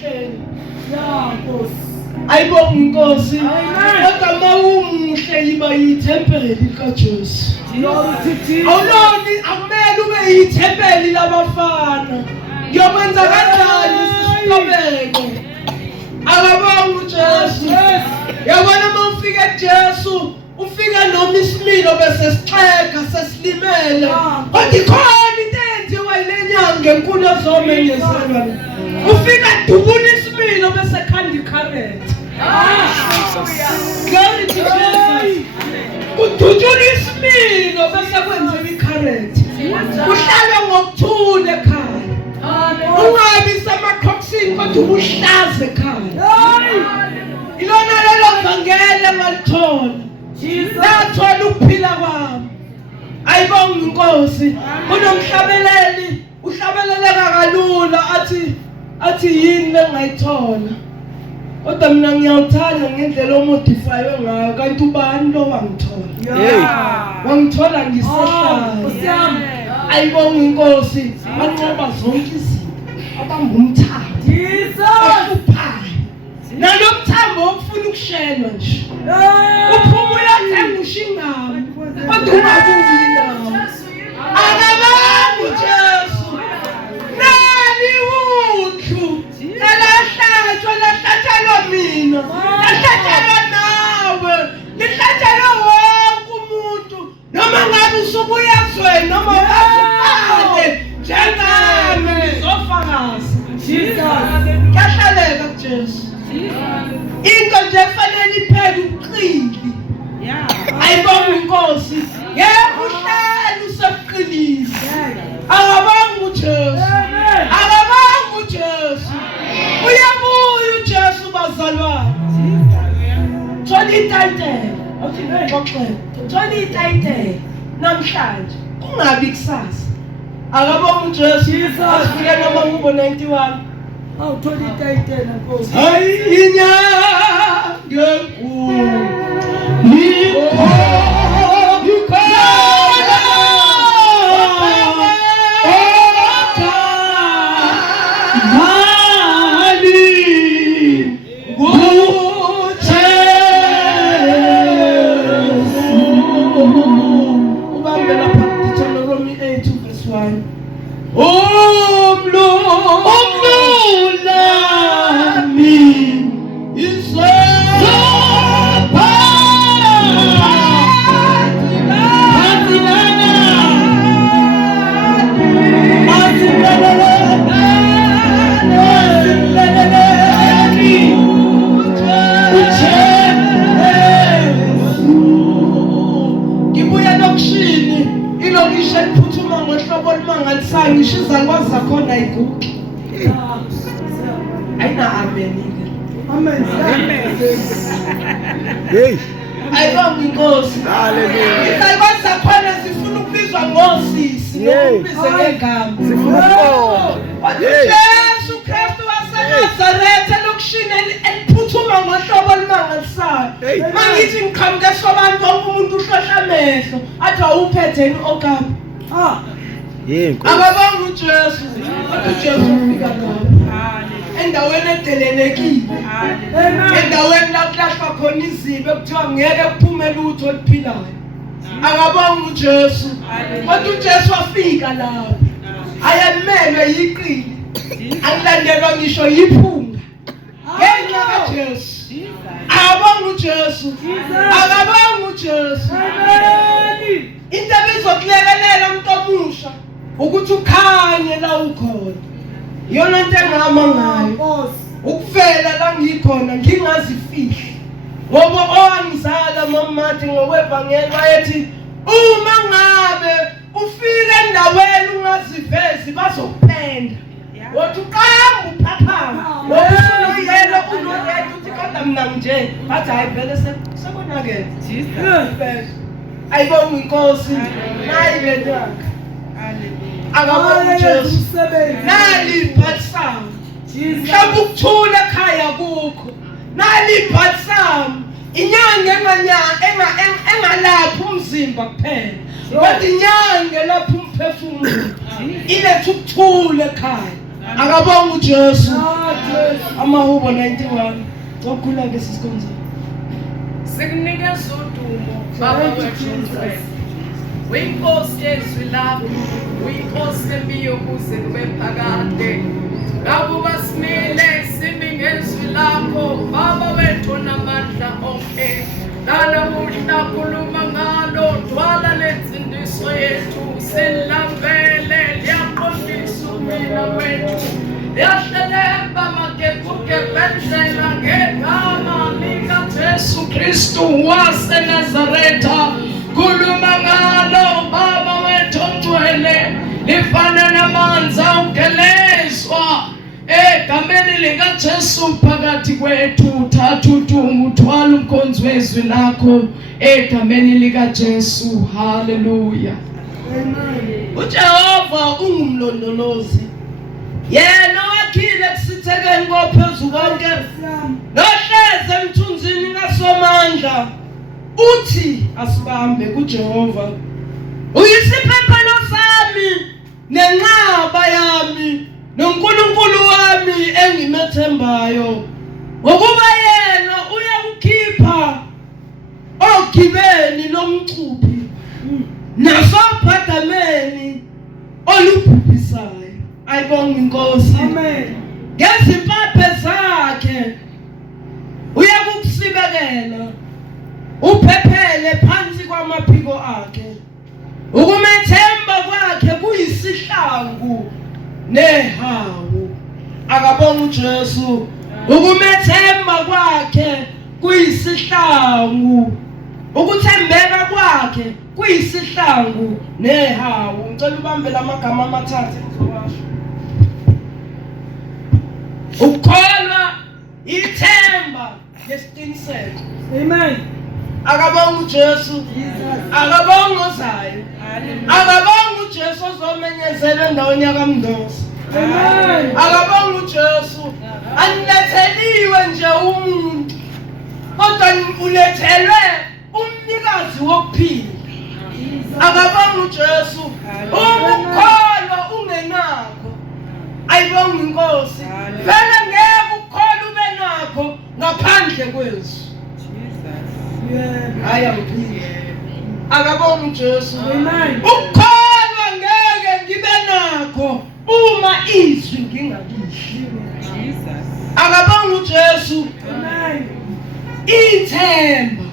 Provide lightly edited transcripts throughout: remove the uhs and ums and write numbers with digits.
ekuhleni. Ayibonga inkosi. Kodwa mawumuhle yiba yithempeli kaJesu. Awuloni akumele ube yithempeli labafana. Ngiyokwenza kanjani siqobeke? Akabonga uJesu. Yabona mawufika kuJesu, ufika noma isimilo bese sixeka sesilimele. Kodwa ikhona into enziwa yilenyanga enkulu ezomenyezelwa. Ufika dubuna isimilo bese khanda ikharethi. Glory to Jesus. Ududula isimilo bese kwenzeka ikharethi. Uhlale ngokuthula ekhaya. Ungabi samakhoksini kodwa ubuhlaze ekhaya. Ilona lelo vangeli engalithola. Lathola ukuphila kwami. Ayibonga inkosi. Kunomhlabeleli, uhlabeleleka kalula athi yini engayithola. Kodwa mina ngiyawuthanda ngendlela omodifywe ngayo kanti ubani lo wangithola. Wangithola ngisehlala. Ayibonga inkosi. Banqoba zonke izinto abangumthamo. Ahluphayo. Nalomthambo ufuna ukushelwa nje. Uphuma uyathenga ushingami. Kodwa ungabuyi nawo. Akabanga uJesu. Nali uthu. Lahlathelwa mina. Lahlathelwa nawe. Lahlathelwa wonke umuntu. Noma ngabe usubuya ezweni noma ungazufane njengami ngizofakaza. Kuyahlaleka kuJesu. Into nje fanele iphele uqili. Ayibonga inkosi. Yebo uhlala useqinisa. Akabanga uJesu. Akabanga uJesu. Uyabuya uJesu bazalwane. Thola itayitela. Okay, ngoxele. Thola itayitela namhlanje. Kungabi kusasa. Akabanga uJesu. Asifike noma ngubo 91. Awuthola itayitela Nkosi. Hayinya ngenkulu. Ngisho izalukwazi zakhona ayiguqi. Ayina amen. Amen. Hey. Ayibonga inkosi. Hallelujah. Izalukwazi zakhona zifuna ukubizwa ngosisi, nokubiza ngegama. Sifuna ukubonga. Jesu Kristu waseNazaretha lokushina eliphuthuma ngohlobo olumangalisayo. Mangithi ngiqhamuke sobantu wonke umuntu uhlohla amehlo, athi awuphetheni okapa. Akabanga uJesu. uJesu ufika ngapha. Endaweni edelelekile. Endaweni la kulahlwa khona izibe kuthiwa ngeke kuphume lutho oluphilayo. Akabanga uJesu. Kodwa uJesu wafika lapho. Ayamelwe yiqili. Akulandelwa ngisho yiphunga. Ngenxa kaJesu. Akabanga uJesu. Akabanga uJesu. Into ebizokulekelela umuntu omusha ukuthi ukhanye la ukhona. Yona into engama ngayo. Ukufela la ngikhona ngingazifihli. Ngoba owangizala mamathi ngokwevangeli wayethi uma ngabe ufika endaweni ungazivezi bazokupenda. Wathi uqamba uphaphama. Wokusonoyelo unolethu uthi kodwa mina nje bathi hayi vele sekonakele. Jesus. Ayibonga inkosi. Nayi lento yakhe. Akabonga uJesu. Nali ibhatsam. Mhlawumbe ukuthula ekhaya kukho. Nali ibhatsam. Inyanga engalapha umzimba kuphela. Kodwa inyanga lapha umphefumulo. Iletha ukuthula ekhaya. Akabonga uJesu. Amahubo 91. Ngokhula ke sisikonza. Sikunikeza udumo Baba wethu. Uyinkosi yezwi lakho, uyinkosi emiyokuze kube phakade. Ngakuba simile simi ngezwi lakho, Baba wethu namandla onke. Nanamuhla khuluma ngalo, dwala lensindiso yethu, silambele liyaqondisa umina wethu. Liyahleleba magebuke bendlela ngegama likaJesu Kristu waseNazaretha. Khuluma ngalo Baba wethu ongcwele, lifana namanzi awugelezwa egameni likaJesu phakathi kwethu. Thatha udumo uthwala umkhonzi wezwi lakho egameni likaJesu. Haleluya. uJehova ungumlondolozi, yena wakhile kusithekeni kophezulu konke, nohleze emthunzini ngasomandla. Uthi asibambe kuJehova, uyisiphephelo sami nenqaba yami, noNkulunkulu wami engimethembayo. Ngokuba yena uyakukhipha ogibeni lomcuphi nasophadameni olubhubhisayo. Ayibonge inkosi. Amen. Ngezimpaphe zakhe uyakukusibekela, uphephele phansi kwamaphiko akhe. Ukumethemba kwakhe kuyisihlangu nehawu. Akabonga uJesu. Ukumethemba kwakhe kuyisihlangu, ukuthembeka kwakhe kuyisihlangu nehawu. Ngicela ubambe lamagama amathathu ngizowasho. Ukholwa, ithemba, nesiqiniseko. Amen. Akabonga uJesu. Akabonga ozayo. Akabonga uJesu ozomenyezela endaweni yakamndosi. Amen. Akabonga uJesu. Aniletheliwe nje umuntu, kodwa ulethelwe umnikazi wokuphila. Akabonga uJesu. Ukukholwa ungenakho, ayibonga inkosi. Vele ngeke ukholwa ube nakho ngaphandle kwezwi. Hayi awuphili. Akabonga uJesu. Amen. Ukholwa ngeke ngibe nakho uma izwi ngingalizwi. Akabonga uJesu. Amen. Ithemba.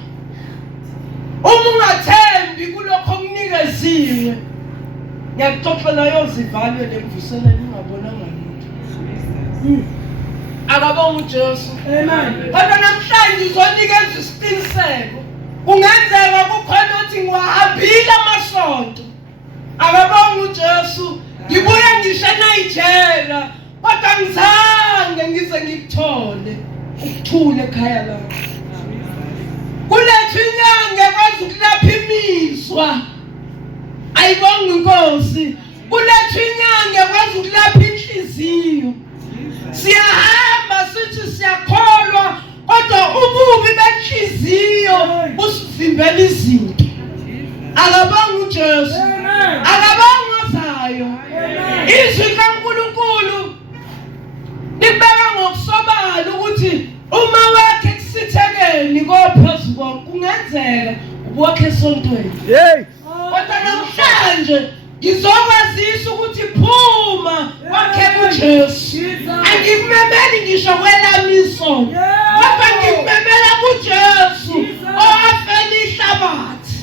Uma ungathembi kulokho okunikeziwe, ngiyakuxoxela yozivalwe lemvuselelo ungabonanga lutho. Akabonga uJesu. Amen. Kodwa namhlanje uzonikeza isiqiniseko. Kungenzeka kukhona ukuthi ngiwahambile amasonto. Akabonga uJesu. Ngibuya ngisho eNigeria, kodwa ngizange ngize ngikuthole ukuthula ekhaya lakho. Kuletha inyanga kwazi ukulapha imizwa. Ayibonga inkosi. Kuletha inyanga kwazi ukulapha inhliziyo. Siyahamba sithi siyakholwa, kodwa ububi benhliziyo busivimbela izinto. Akabonga uJesu. Akabonga ozayo. Izwi kaNkulunkulu libeka ngokusobala ukuthi uma wakhe kusithekeni kophezulu konke kungenzeka ubuwakhe esontweni. Kodwa namhlanje ngizokwazisa ukuthi phuma wakhe kuJesu. Angikumemeli ngisho kwelami isonto, kodwa ngikumemela kuJesu owafela ihlabathi.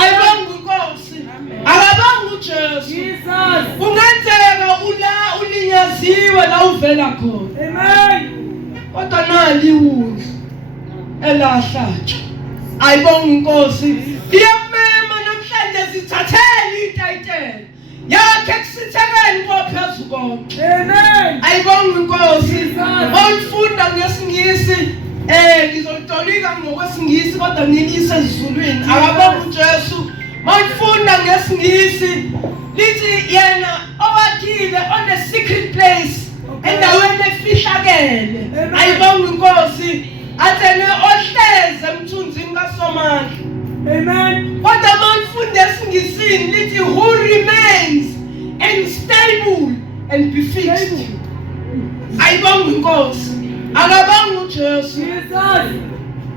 Ayibonga inkosi. Akabonga uJesu. Kungenzeka ulinyaziwe la uvela khona. Amen. Kodwa nali iwundlu elahlatshwa. Ayibonga inkosi. Iyamema namhlanje zithathele itayitela yakhe kusithekeni kophezulu konke. Amen. Ayibonga inkosi. Oyifunda ngesingisi ngizolitolika ngokwesingisi kodwa ngilise ezulwini. Akabonga uJesu. Mawufunda ngesingisi lithi yena owakhile on a secret place endaweni efihlakele. Ayibonga inkosi. Athene ohleze emthunzini kaSomandla. Amen. Kodwa mawufunda esingisini lithi who remains and stable and be fixed. ayibonga inkosi akabonga uJesu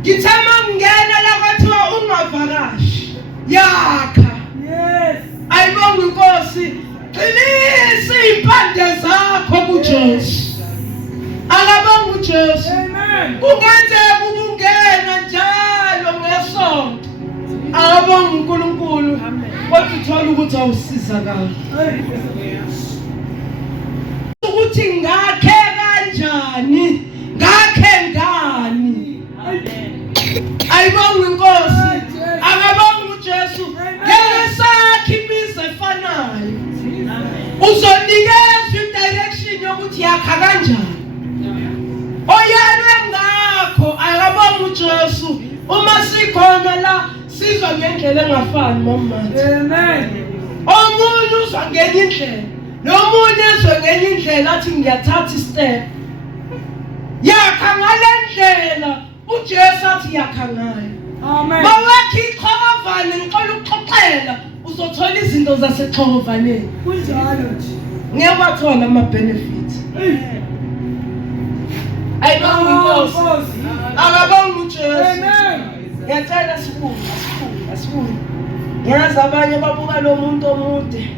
ngithema ngena la kwathiwa ungavakashi yakha ayibonga inkosi qinisa impande zakho kuJesu akabonga uJesu kungenzeka ukungena njalo ngesonto akabonga uNkulunkulu kodwa uthola ukuthi awusizakala ukuthi ngakhe kanjani ngakhe ngani ayibonga inkosi akabonga uJesu ngesakhe imizi efanayo uzonikezwa indirection yokuthi yakha kanjani oyalwe ngakho akabonga uJesu uma sikhona la sizwa ngendlela engafani mama amen omunye uzwa ngenye indlela nomunye ezwe ngenye indlela athi ngiyathatha istep yakha ngalendlela uJesu athi yakha ngayo amen mawakhi iqhovane ngicela ukuxoxela uzothola izinto zasexhovaneni kunjalo nje ngeke wathola ama benefits ayibonga inkosi akabonga uJesu amen ngiyacela asibuye ngiyazi abanye babuka lo muntu omude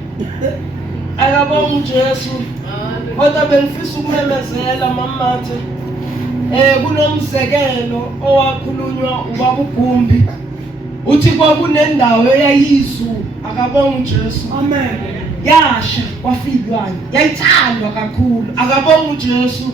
akabonga uJesu kodwa bengifisa ukumemezela mamathe kunomzekelo owakhulunywa ubaba uGumbi uthi kwakunendawo eyayizulu akabonga uJesu amen yasha kwafilwane yayithandwa kakhulu akabonga uJesu